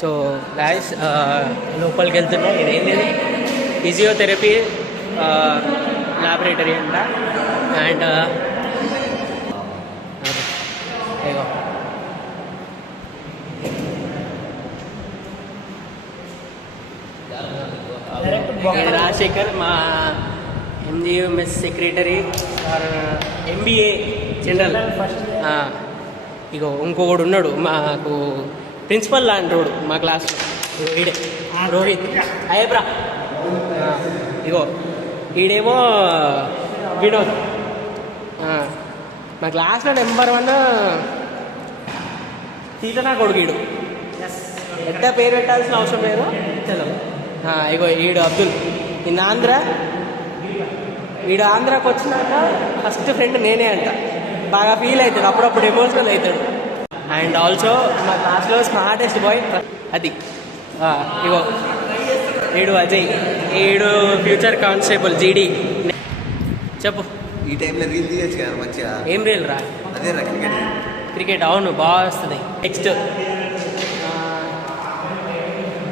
So guys లోపలికి వెళ్తున్నాం. ఇదేంటి ఫిజియోథెరపీ ల్యాబొరేటరీ అంట. అండ్ ఇగో రాజశేఖర్ మా ఎంజిఎంఎస్ సెక్రటరీ ఆర్ ఎంబీఏ జనరల్. ఇగో ఇంకొకడు ఉన్నాడు మాకు ప్రిన్సిపల్ లాంటోడు మా క్లాస్లో, ఈడే రోహిత్ అయ్యబ్రా. ఇగో ఈడేమో వినోద్. మా క్లాస్లో నెంబర్ 1 తీటనా కొడుకీడు. పెద్ద పేరు పెట్టాల్సిన అవసరం లేదు. ఇగో ఈడు అబ్దుల్. ఈయన ఆంధ్ర. వీడు ఆంధ్రాకి వచ్చినాక ఫస్ట్ ఫ్రెండ్ నేనే అంట. బాగా ఫీల్ అవుతాడు, అప్పుడప్పుడు ఎమోషనల్ అవుతాడు. అండ్ ఆల్సో మా క్లాస్లో స్మార్టెస్ట్ బాయ్ అది. ఇగో వీడు అజయ్. వీడు ఫ్యూచర్ కానిస్టేబుల్ జీడీ. చెప్పు. ఈ టైంలో రీల్ తీయచ్చు కదా మంచిగా. ఏం రీల్ రా? అదే రా క్రికెట్. క్రికెట్ అవును బాగా వస్తుంది. నెక్స్ట్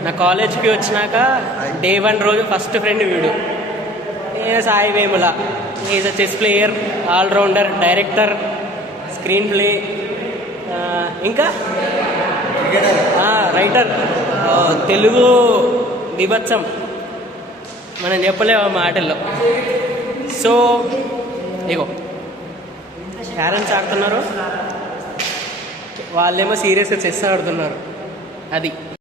నా కాలేజ్కి వచ్చినాక డే 1 రోజు ఫస్ట్ ఫ్రెండ్ వీడు. నేను Sai Vemula. Is a chess player, allrounder, director, screen play, ఇంకా రైటర్. తెలుగు విభత్సం మనం చెప్పలేము ఆ మాటల్లో. సో ఇగో పేరెంట్స్ ఆడుతున్నారు, వాళ్ళేమో సీరియస్గా చెస్ ఆడుతున్నారు. అది